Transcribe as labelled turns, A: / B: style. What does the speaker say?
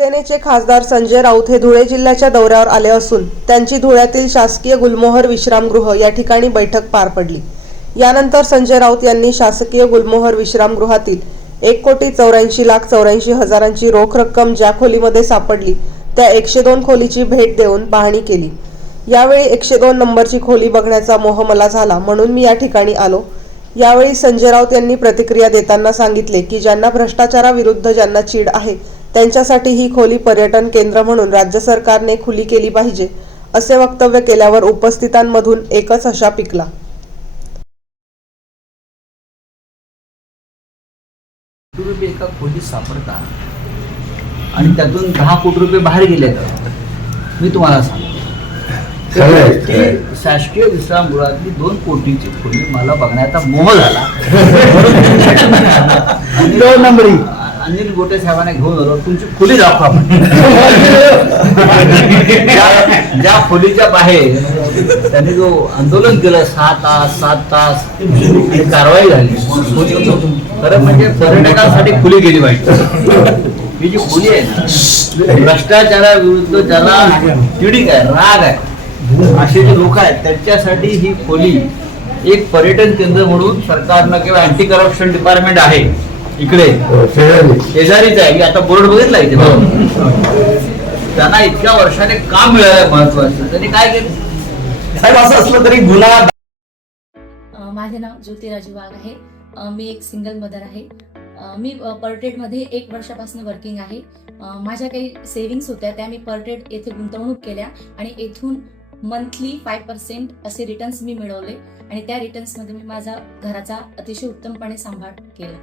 A: शिवसेनेचे खासदार संजय राऊत हे धुळे जिल्ह्याच्या दौऱ्यावर आले असून त्यांची धुळ्यातील शासकीय गुलमोहर विश्रामगृह या ठिकाणी बैठक पार पडली. यानंतर संजय राऊत यांनी शासकीय गुलमोहर विश्रामगृहातील एक कोटी चौऱ्याऐंशी लाख चौऱ्याऐंशी हजारांची रोख रक्कम ज्या खोलीमध्ये सापडली त्या एकशे दोन खोलीची भेट देऊन पाहणी केली. यावेळी एकशे दोन नंबरची खोली बघण्याचा मोह मला झाला म्हणून मी या ठिकाणी आलो. यावेळी संजय राऊत यांनी प्रतिक्रिया देताना सांगितले की ज्यांना भ्रष्टाचाराविरुद्ध ज्यांना चीड आहे त्यांच्यासाठी ही खोली पर्यटन केंद्र म्हणून राज्य सरकारने खुली केली पाहिजे असे वक्तव्य केल्यावर उपस्थितांमधून एकच हशा पिकला
B: रुपये एका खोलीत सापडतात आणि त्यातून दहा कोटी रुपये बाहेर गेले मी तुम्हाला सांगतो. शासकीय विश्रामगृहातली दोन कोटीची खोली मला बघण्याचा मोह झाला
C: दोन नंबरी.
B: अनिल गोटे साहेबांना घेऊन आलो तुमची खोली दाखवा ज्या- ज्या खोलीच्या बाहेर त्यांनी जो आंदोलन केलं सहा तास सात तास कारवाई झाली. खरं म्हणजे पर्यटकांसाठी खुली गेली पाहिजे ही जी खोली आहे ना भ्रष्टाचाराविरुद्ध ज्याला तिडीक आहे राग आहे असे जे लोक आहेत त्यांच्यासाठी ही खोली एक पर्यटन केंद्र म्हणून सरकारनं किंवा अँटी करप्शन डिपार्टमेंट आहे. इकडे.
C: हो, शेजारी.
B: शेजारीच आहे. मी आता बोर्ड बघितला इथे. त्यांना इतक्या वर्षाने काम मिळालं महत्वाचं? त्यांनी काय केलं?
C: साहेब असं असलं तरी गुन्हा
D: माझे नाव ज्योती राजू वाघ आहे. मी एक सिंगल मदर आहे. मी अ, पर्टेडमध्ये एक वर्षापासून वर्किंग आहे. माझ्या काही सेव्हिंग्स होत्या त्या मी पर्टेड येथे गुंतवणूक केल्या आणि येथून मंथली फाय पर्सेंट असे रिटर्न्स मी मिळवले आणि त्या रिटर्न्समध्ये मी माझा घराचा अतिशय उत्तमपणे सांभाळ केला.